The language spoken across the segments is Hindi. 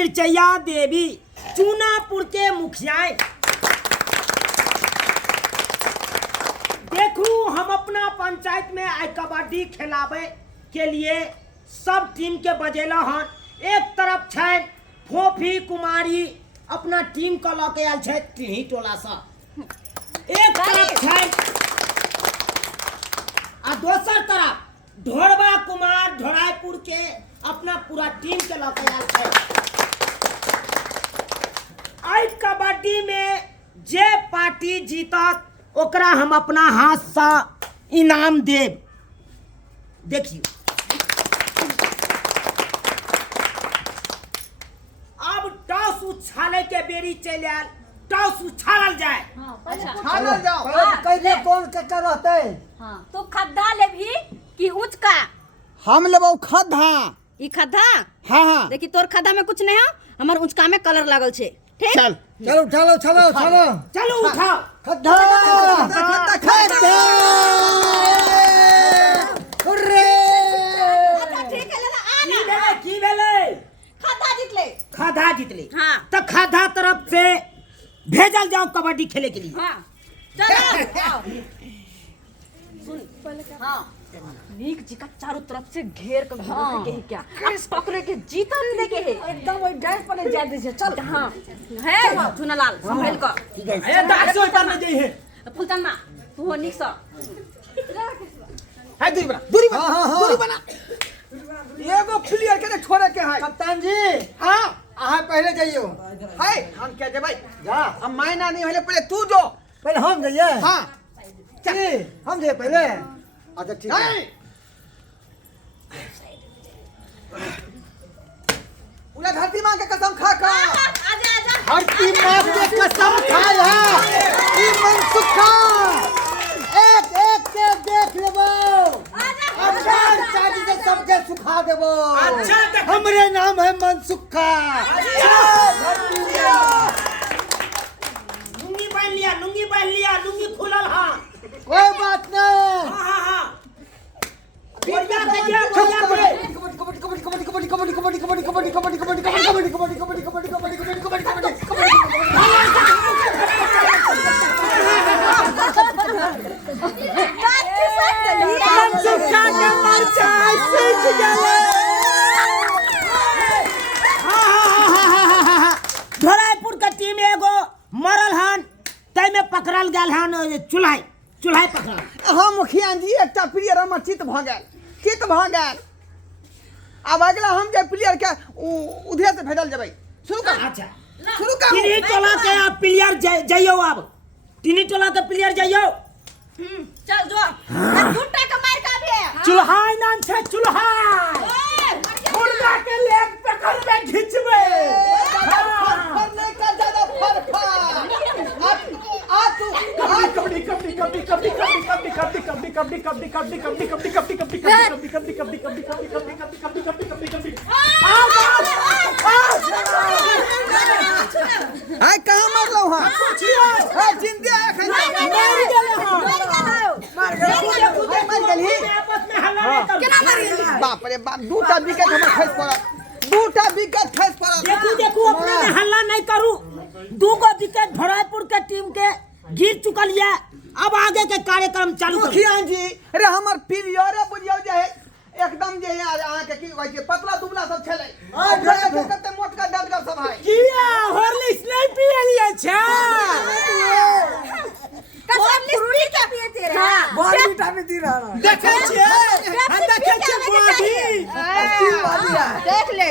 मिर्चैया देवी चूनापुर के मुखिया। देखू हम अपना पंचायत में आई कबड्डी खिलावे के लिए सब टीम के बजेला हन। एक तरफ छै फोफी कुमारी अपना टीम का लके आयल छै टिही टोला से। एक तरफ छै आ दोसर तरफ ढोरबा कुमार ढोराईपुर के अपना पूरा टीम के लके आयल छै। आई कबड्डी में जे पार्टी जीतत ओकरा हम अपना हाथ से इनाम देब। देखियो अब टॉस उछाले के बेरी चल आयल। टॉस उछालल जाए। छानल जाओ। कैसे कौन केकर रहते? हां तू खद्दा लेबही कि ऊंच का? हम लेबो खद्दा। ई खद्दा? हां हां देखी तोर खद्दा में कुछ नहीं है, हमर ऊंचका में कलर लागल छे। ठीक चल चलो चलो चलो चलो चलो उठाओ। खड्डा खड्डा हुर्रे। अच्छा ठीक है लेना आना। की भेले? खद्दा जीतले। खाधा जीतले। हां तो खाधा तरफ से भेजल जाओ कबड्डी खेले के लिए। हां चलो सुन पहले क्या? हां नीक जी का चारों तरफ से घेर कर घूम के क्या अब पकड़े के जीतन दे के है एकदम वही ड्रेस पर जा दे से चल। हां है चुनालाल संभाल कर। ठीक है ए दाग से ऊपर में जाई है। फुलतन ना तू हो निक सा है दूरी बना हाँ। दूरी बना। एगो प्लेयर के ने छोड़े के है। कप्तान जी हां आहा पहले जाइयो। है हम क्या जे भाई जा अब मैना नहीं होले पहले तू जो। पहले हम जाइए। हां चल हम जाइए पहले। अच्छा ठीक है। नहीं पूरा धरती मां के कसम खा खा। आजा आजा धरती मां के कसम खाए है ई मनसुखा। एक एक के देख लेबो। अच्छा चाची से सबके सुखा देबो। अच्छा हमरे नाम है मनसुखा। लुंगी पहन लिया लुंगी खुलल। हां कोई बात नहीं। हां बढ़िया बढ़िया बढ़िया। ढोराईपुर का टीम एगो मरल हन तै में पकड़ल गेल हन चूल्हा पकड़ल। हाँ मुखिया जी एकटा प्लेयर हमर चित भ गेल। अब अगला हम जे प्लेयर के उधर से भेजल जेबै। शुरू कर। अच्छा शुरू कर। टिनी टोला के आप प्लेयर जाइयो। अब टिनी टोला के प्लेयर जाइयो। चल जो गुट्टा का मार का भी है। चूल्हा नाम छे चूल्हा। मुर्गा के लेग पकड़ में घिचबे। फर नहीं कर ज्यादा फर आ तू हाय कहां मारलो हां हां जिंदे आखे मार गेली आपस में हल्ला नहीं करो। केना मार गेली? बाप रे बाप दूटा विकेट हमर खस पड़ल। देखू अपने में हल्ला नहीं करू। दूगो विकेट ढोराईपुर के टीम के गिर चुकल है। अब आगे के कार्यक्रम चालू करू। मुखिया जी अरे हमर प्लेयर बुझियो जे है एकदम जे है अहाँ के की कहै छै पतला दुबला सब खेले। कते मोट का डडगर सब है। किया हॉर्लिक्स नहीं पियलिए छा? कसम लिस्टी के पिए तेरे। हां बॉडी विटामिन दी रहा है। देखे छे बॉडी। देख ले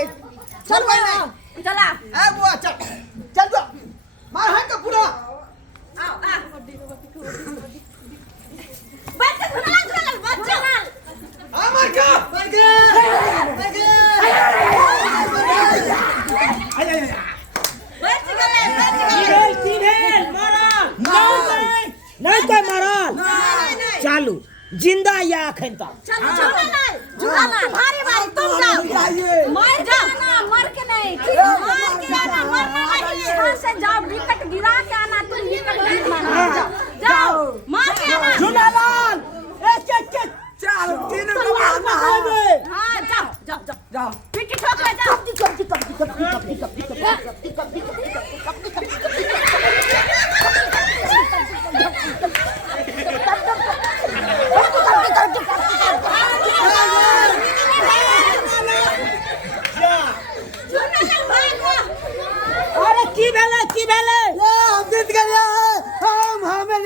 चल भाई नहीं चला ए बुआ चल जो मार है का पूरा। आओ आ बच्चा चल बच्चा हमर का नहीं कोई मारल। चालू जिंदा या अखन तक। झूला भारी भारी तुम जाओ मर जा ना मर के नहीं मार के आना मरना नहीं यहाँ से जाओ विकेट गिरा के आना तुम विकेट नहीं मारना जाओ मार के आना झूलालाल एक चल तीनों को मारना है। हाँ जाओ जाओ जाओ पिट्ठी ठोक ले जाओ कब अरे की भेले की भेले ये हम जीत गए हम हमें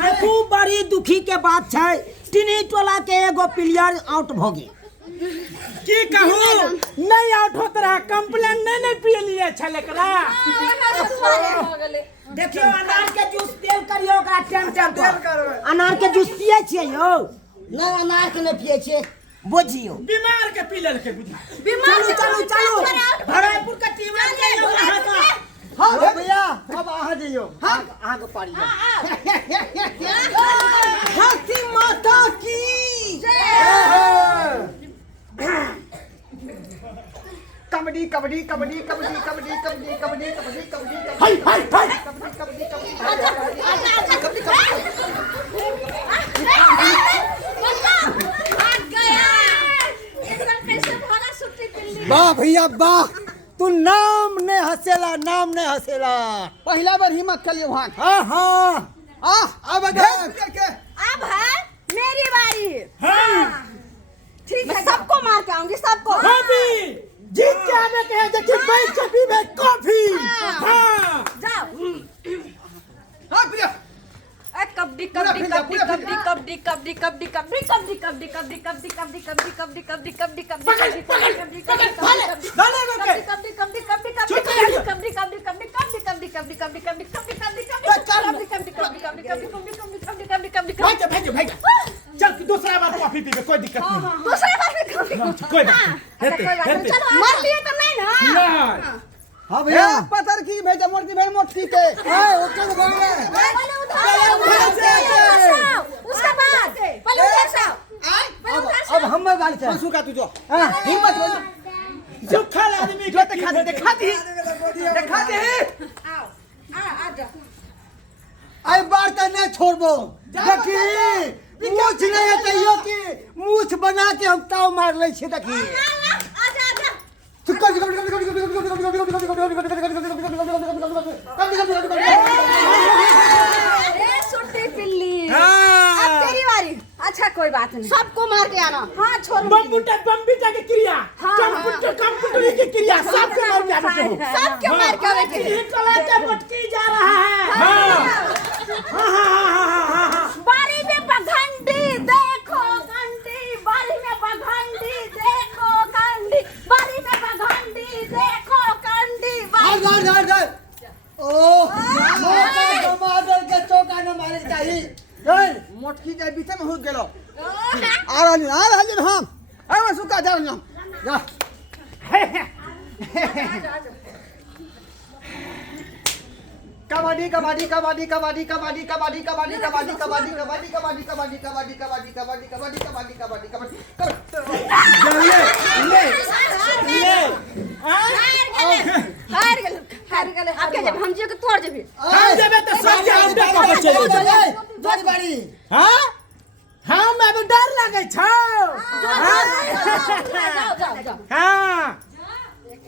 देखू बड़ी दुखी के बात है तीनी टोला के एगो प्लेयर आउट भ गए की कहूं नहीं आउट होत रहा कंप्लेन नहीं पिए लिए छले करा देखियो अनार के जूस देव करियो ओकरा टाइम टाइम पर अनार के जूस पिए छियै यो नहीं अनार के नहीं पिए छे बुझियो बीमार के पी लेलके बुझा चलू चलू चलू भराईपुर के टीम आ गई वहां का हाँ भैया अब आ जाइयो हाँ आहाँ को पारी हाथी माता की कबड्डी कबड्डी कबड्डी कबड्डी कबड्डी कबड्डी कबड्डी कबड्डी कबड्डी हाय हाय हाय कबड्डी कबड्डी वाह भैया वाह तू नाम ने हसेला पहला बार हिम्मत कर लियो वहां हाँ हाँ अब करके अब है मेरी बारी हां ठीक है सबको मार के आऊंगी सबको भाभी जीत के आने के हैं देखिए बैठ के पीबे कॉफी हां जाओ हां प्रिया कबड्डी कबड्डी कबड्डी कबड्डी कबड्डी कबड्डी कबड्डी कबड्डी कबड्डी कबड्डी कबड्डी कबड्डी कबड्डी कबड्डी कबड्डी कबड्डी कबड्डी कबड्डी भेज भेज भेज चल दूसरा बार कॉफी पीबे कोई दिक्कत नहीं दूसरे बार में कबड्डी कोई बात नहीं चलो मर लिए तो नहीं ना नहीं हाँ भैया पत्थर की भेजा मोटी भाई मोटी के हाय ओके बोले पहले उधर से उसके बाद पहले उधर से अब हम बात है पशु का तू जो हां हिम्मत जुखल आदमी को दिखा दे आओ आ जा आई बार त नहीं छोड़बो देखी मूछ नहीं चाहिए कि मूछ बना के हम ताव मार ले छे देखी आजा सुट्टी पिल्ली अब तेरी बारी अच्छा कोई बात नहीं सबको मार के आना हाँ छोड़ बम्बीटा की क्रिया कंप्यूटर की क्रिया सबको मार के आना सबके मार के आवे के टोला के मटकी जा रहा है बारी में पगंडी देखो घंटी बारी में पगंडी देखो कंडी बारी में पगंडी देखो कंडी मोटकी जाए बीच में हो गेलो आ रहल हम ए सुका जा जा कबड्डी कबड्डी कबड्डी कबड्डी कबड्डी कबड्डी कबड्डी कबड्डी कबड्डी कबड्डी कबड्डी कबड्डी कबड्डी कबड्डी कबड्डी कबड्डी कबड्डी कबड्डी हार गेले अब के जब हम जे के तोड़ जेबी हम जेबे तो सब के आउट का बचे बड़ी बड़ी हां हम अब डर लागे छौ जाओ हां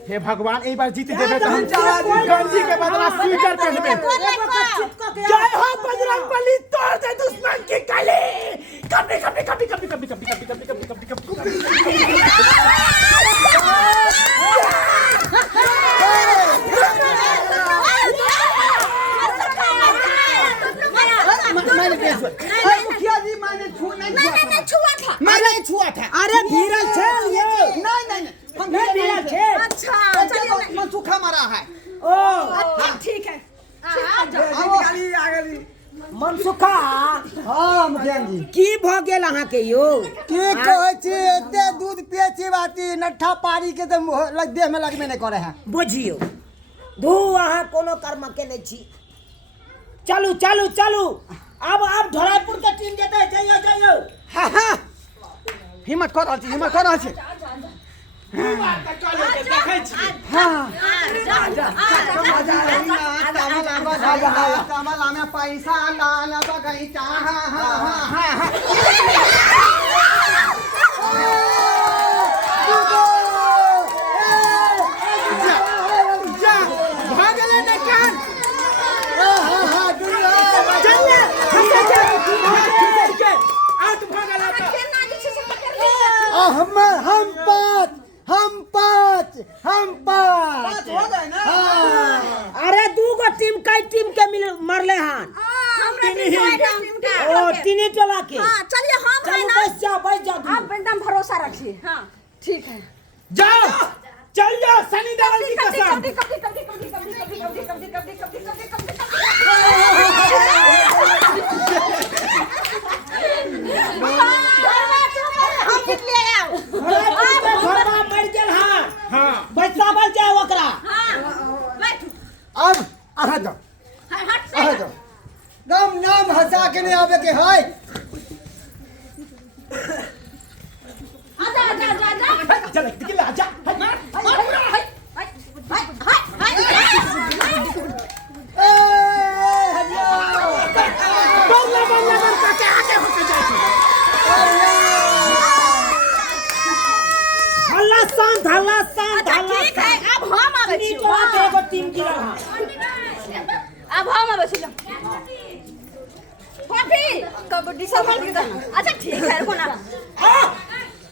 हे भगवान एक बार जीत देबे तो हम गंजी के बदला स्वेटर पहनबे जय हो बजरंगबली तोड़ दे दुश्मन की कली कबड्डी कबड्डी कबड्डी कबड्डी कबड्डी कबड्डी कबड्डी कबड्डी कबड्डी मुखिया जी मैंने छुआ था मैंने छुआ था अरे धीरज छे ये नहीं हम धीरज छे अच्छा चलिए मनसुखा मारा है ओ ठीक है मनसुखा हाँ मुखिया जी की भ गेल अहाँ के यो की कहै छी एते दूध पिए छी बाती नठा पारी के त देह में लगबे नहीं करे है बुझियो धू अहाँ कोनो कर्म के नहीं छी चलू चलू चलू अब धराईपुर के टीम जेते जाइयो हाँ हिम्मत कर रहल छी देखै छी कमला में पैसा लाल बगैचा हम पाँच हो गए ना। हाँ। अरे दूगो टीम कई टीम के मिल मरले हन ओ तीनी टोला के हाँ चलिए हम है चलो ना बैठ जाओ आप एकदम भरोसा रखिए हाँ ठीक है जाओ चल जाओ सनी देओल की कसम। हम जीत ले आओ घरवा मर गेल हन हां बचावल जाए ओकरा अब आहा जाओ हट आहा जाओ नाम हंसा के नहीं आवे के है। आजा चल निकल आजा। बल्ला बल्ला बल्ला के आगे होके जाए। हल्ला शांत ठीक है अब हम आवे तीनी छी टोला के एगो टीम गिरल हन अब हम आवे छी कॉफी कबड्डी संभाल के जाना अच्छा ठीक है रुको ना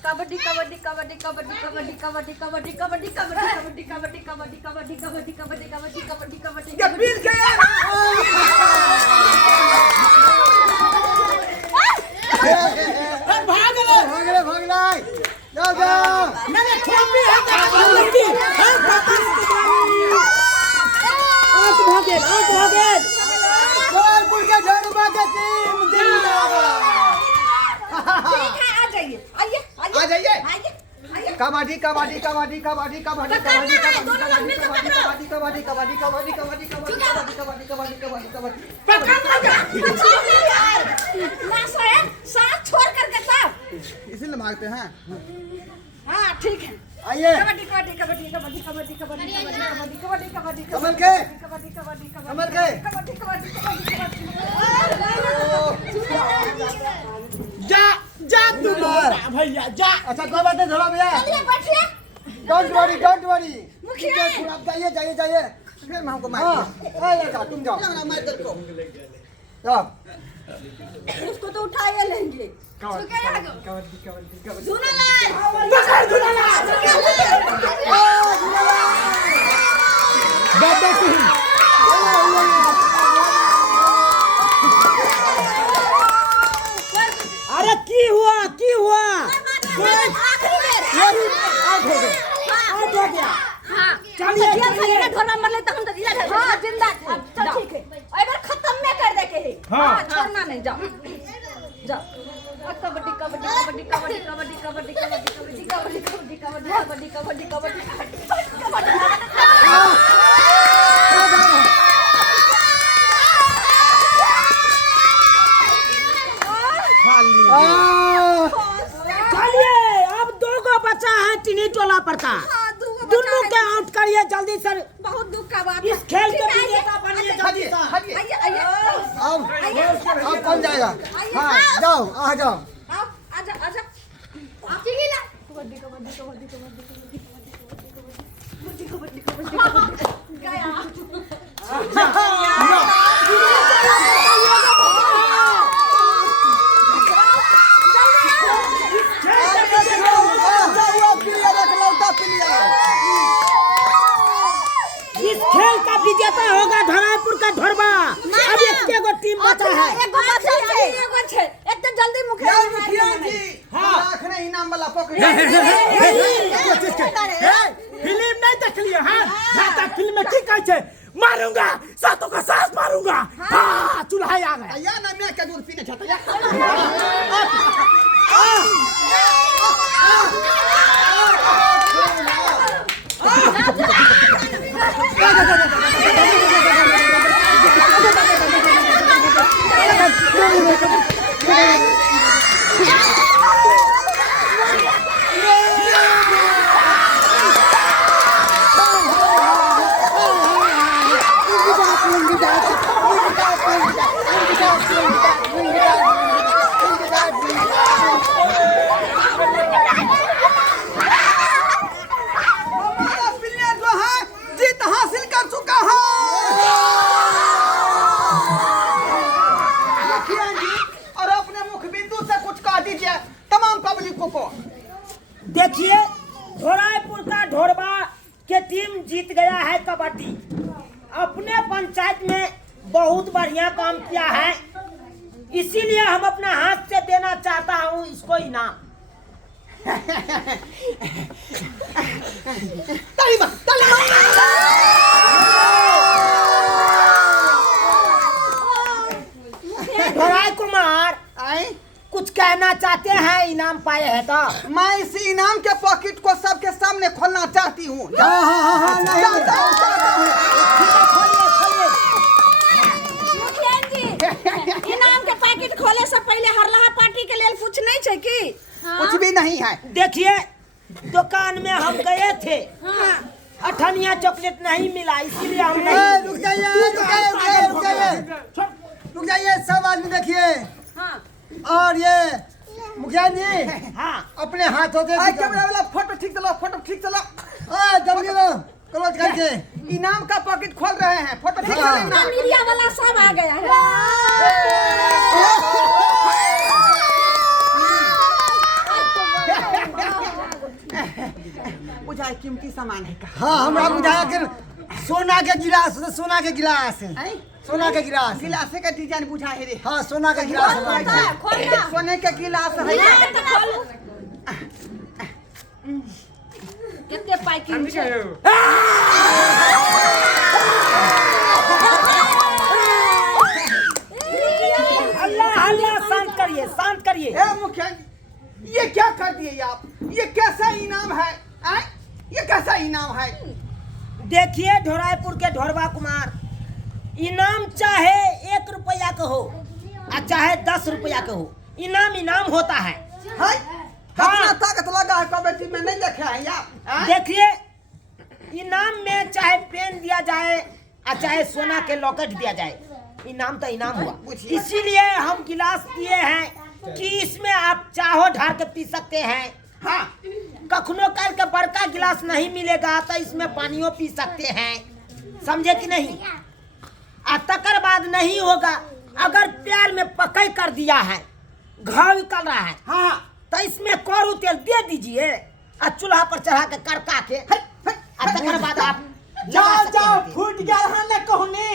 कबड्डी कबड्डी कबड्डी कबड्डी कबड्डी कबड्डी कबड्डी कबड्डी कबड्डी कबड्डी कबड्डी कबड्डी कबड्डी कबड्डी कबड्डी कबड्डी कबड्डी ये पील के यार। भाग ले। भाग ले जाओ मैंने थोपी है लड़की आंत भागे जबलपुर के ढोलबा के टीम जिंदाबाद। ठीक है आ जाइए आइए आ जाइए। आइए कबड्डी कबड्डी कबड्डी कबड्डी कबड्डी पकड़ना है, दोनों लोग मिलकर पकड़ो। कबड्डी कबड्डी कबड्डी कबड्डी कबड्डी कबड्डी कबड्डी कबड्डी कबड्डी कबड्डी ना शायद साथ छोड़ करके तब इसीलिए मारते हैं। हाँ ठीक है आइए कबड्डी कबड्डी कबड्डी कबड्डी कबड्डी कबड्डी कबड्डी कबड्डी कबड्डी कमल के कबड्डी कबड्डी कमल के कबड्डी कबड्डी कबड्डी जा जा तू भैया जा। अच्छा कोई बात नहीं थोड़ा भैया चलिए बैठिए डोंट वरी मुखिया। आप जाइए फिर मैं हमको मार जाओ तुम जाओ जाओ उसको तो उठाए लेंगे कबड्डी कबड्डी सुनो ना पकड़ दुलाला। दादा सिंह अरे की हुआ आखिरी बेर आउट हो गए आउट हो गया हाँ चलिए, चलिए चलिए। चलिए ढोला मर ले तो हम तो जिला जाए हाँ जिंदा चल ठीक है एक बार खत्म में कर दे के है हाँ छोड़ना नहीं जाओ जाओ कबड्डी कबड्डी कबड्डी कबड्डी कबड्डी कबड्डी कबड्डी कबड्डी कबड्डी कबड्डी कबड्डी कबड्डी कबड्डी चलिए अब दो गो बचा है तीनी टोला पर का दोनों के आउट करिए जल्दी से बहुत दुख का बात इस खेल के विजेता बनिए जल्दी से आइए आइए अब कौन जाएगा हाँ जाओ आ जाओ आजा आजा चिल्ला कबड्डी कबड्डी कबड्डी कबड्डी कबड्डी कबड्डी कबड्डी कबड्डी गया इस खेल का विजेता होगा धरापुर का ढोरबा। अब एक गो टीम बचा है एगो बचा है एगो छे इतने जल्दी मुखिया आखिरी इनाम वाला पकड़ फिल्म नहीं देख लिया हाँ जाता फिल्म में की कहै छै मारूंगा सातों का सांस मारूंगा हाँ चूल्हा आ गया या ना मैं क्या दूध पीने चाहता या देखिए ढोराईपुर का ढोरबा के टीम जीत गया है कबड्डी। अपने पंचायत में बहुत बढ़िया काम किया है, इसीलिए हम अपना हाथ से देना चाहता हूँ इसको इनाम। ढोराई कुमार कुछ कहना चाहते हैं इनाम पाए हैं तो? मैं इस इनाम के पॉकेट को सबके सामने खोलना चाहती हूँ। मुखिया जी, इनाम के पैकेट खोले से पहले हरलाहा पार्टी के लिए कुछ नहीं है कि? कुछ भी नहीं है। देखिए दुकान में हम गए थे, अठनिया चॉकलेट नहीं मिला, इसीलिए हम नहीं। रुक जाइए सब आदमी देखिए। और ये मुखिया जी हाँ अपने हाथों से कैमरा वाला फोटो ठीक चलो, फोटो ठीक चलो। जल्दी लो क्लोज करके। इनाम का पॉकेट खोल रहे हैं, फोटो ठीक हाँ। चलो। मीडिया वाला सब आ गया है। बुझाए कीमती सामान है का। हाँ हमरा बुझाया कि सोना के गिलास, सोना के गिलास, सोना के गिलास। गिलास का डिजाइन बुझा है रे। हाँ सोना के गिलास है। खोलना सोने के गिलास है। कितने पैकेट छै? अल्लाह शांत करिए, शांत करिए। ए मुखिया जी, ये क्या कर दिए आप? ये कैसा इनाम है? ये कैसा इनाम है? देखिए ढोराईपुर के ढोरबा कुमार, इनाम चाहे 1 रुपया का हो और चाहे 10 रुपया का हो, इनाम इनाम होता है। हाँ? कितना ताकत लगा है कबड्डी में, नहीं देखा है यार? देखिए इनाम में चाहे पेन दिया जाए और चाहे सोना के लॉकेट दिया जाए, इनाम तो इनाम हुआ। इसीलिए हम गिलास दिए हैं कि इसमें आप चाहो ढार के पी सकते हैं। हाँ कखनो काल के बड़का गिलास नहीं मिलेगा तो इसमें पानियों पी सकते हैं, समझे कि नहीं? और तकर बाद नहीं होगा अगर प्यार में पकड़ कर दिया है, घाव निकल रहा है, हाँ तो इसमें कड़ू तेल दे दीजिए और चूल्हा पर चढ़ा के करका के और तकर बाद आप जाओ जाओ फूट गया है ना कहनी।